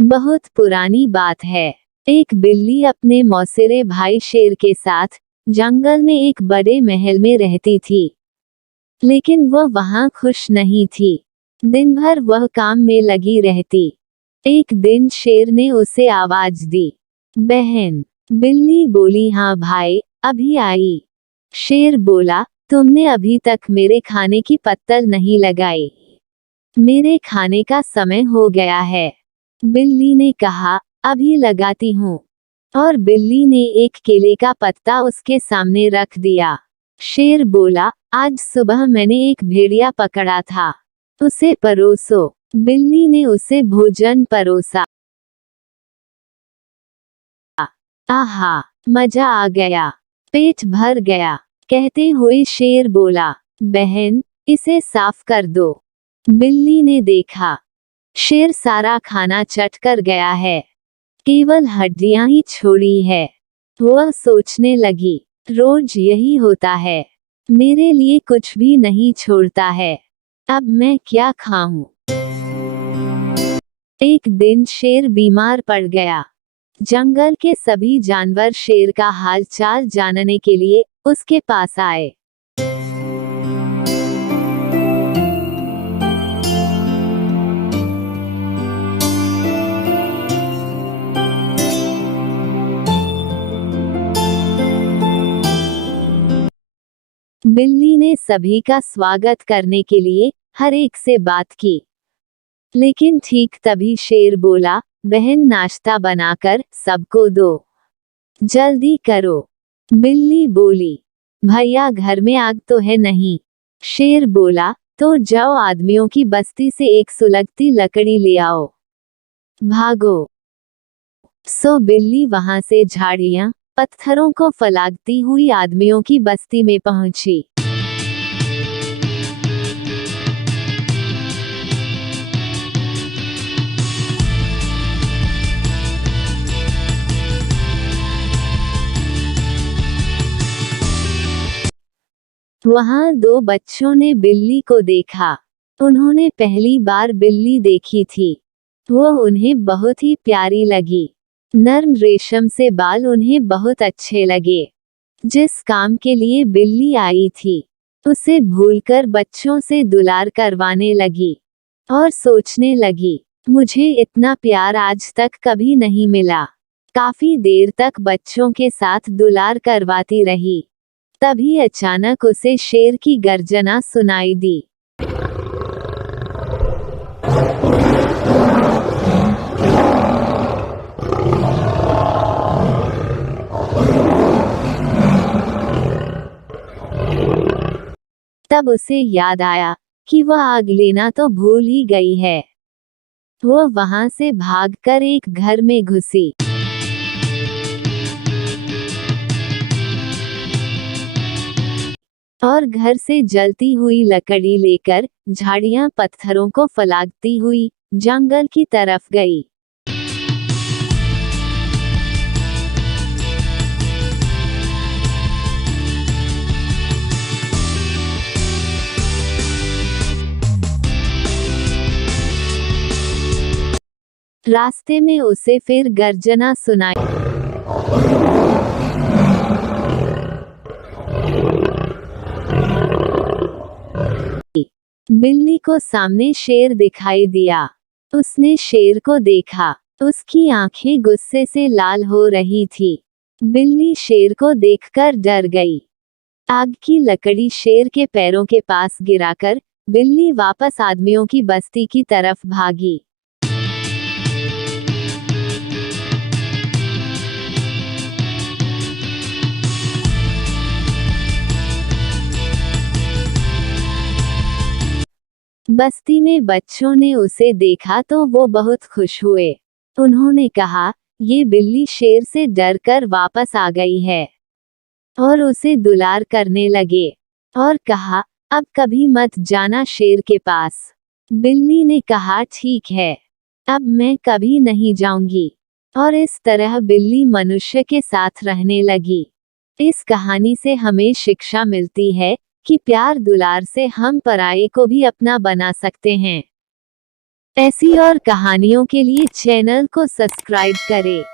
बहुत पुरानी बात है। एक बिल्ली अपने मौसेरे भाई शेर के साथ जंगल में एक बड़े महल में रहती थी। लेकिन वह वहां खुश नहीं थी। दिन भर वह काम में लगी रहती। एक दिन शेर ने उसे आवाज दी, बहन। बिल्ली बोली, हाँ भाई, अभी आई। शेर बोला, तुमने अभी तक मेरे खाने की पत्तल नहीं लगाई। मेरे खाने का समय हो गया है। बिल्ली ने कहा, अभी लगाती हूँ। और बिल्ली ने एक केले का पत्ता उसके सामने रख दिया। शेर बोला, आज सुबह मैंने एक भेड़िया पकड़ा था, उसे परोसो। बिल्ली ने उसे भोजन परोसा। आहा, मजा आ गया, पेट भर गया। कहते हुए शेर बोला, बहन, इसे साफ कर दो। बिल्ली ने देखा, शेर सारा खाना चट कर गया है, केवल हड्डियां ही छोड़ी है। वह सोचने लगी, रोज यही होता है, मेरे लिए कुछ भी नहीं छोड़ता है, अब मैं क्या खाऊं। एक दिन शेर बीमार पड़ गया। जंगल के सभी जानवर शेर का हाल चाल जानने के लिए उसके पास आए। बिल्ली ने सभी का स्वागत करने के लिए हर एक से बात की। लेकिन ठीक तभी शेर बोला, बहन, नाश्ता बनाकर सबको दो, जल्दी करो। बिल्ली बोली, भैया, घर में आग तो है नहीं। शेर बोला, तो जाओ आदमियों की बस्ती से एक सुलगती लकड़ी ले आओ, भागो। सो बिल्ली वहां से झाड़ियां पत्थरों को फलागती हुई आदमियों की बस्ती में पहुंची। वहां दो बच्चों ने बिल्ली को देखा। उन्होंने पहली बार बिल्ली देखी थी। वह उन्हें बहुत ही प्यारी लगी। नर्म रेशम से बाल उन्हें बहुत अच्छे लगे। जिस काम के लिए बिल्ली आई थी, उसे भूलकर बच्चों से दुलार करवाने लगी। और सोचने लगी, मुझे इतना प्यार आज तक कभी नहीं मिला। काफी देर तक बच्चों के साथ दुलार करवाती रही। तभी अचानक उसे शेर की गर्जना सुनाई दी। तब उसे याद आया कि वह आग लेना तो भूल ही गई है। वह वहां से भागकर एक घर में घुसी। और घर से जलती हुई लकड़ी लेकर झाड़ियां पत्थरों को फलागती हुई जंगल की तरफ गई। रास्ते में उसे फिर गर्जना सुनाई। बिल्ली को सामने शेर दिखाई दिया। उसने शेर को देखा। उसकी आंखें गुस्से से लाल हो रही थी। बिल्ली शेर को देखकर डर गई। आग की लकड़ी शेर के पैरों के पास गिराकर बिल्ली वापस आदमियों की बस्ती की तरफ भागी। बस्ती में बच्चों ने उसे देखा तो वो बहुत खुश हुए। उन्होंने कहा, ये बिल्ली शेर से डरकर वापस आ गई है। और उसे दुलार करने लगे। और कहा, अब कभी मत जाना शेर के पास। बिल्ली ने कहा, ठीक है, अब मैं कभी नहीं जाऊंगी। और इस तरह बिल्ली मनुष्य के साथ रहने लगी। इस कहानी से हमें शिक्षा मिलती है कि प्यार दुलार से हम पराये को भी अपना बना सकते हैं। ऐसी और कहानियों के लिए चैनल को सब्सक्राइब करें।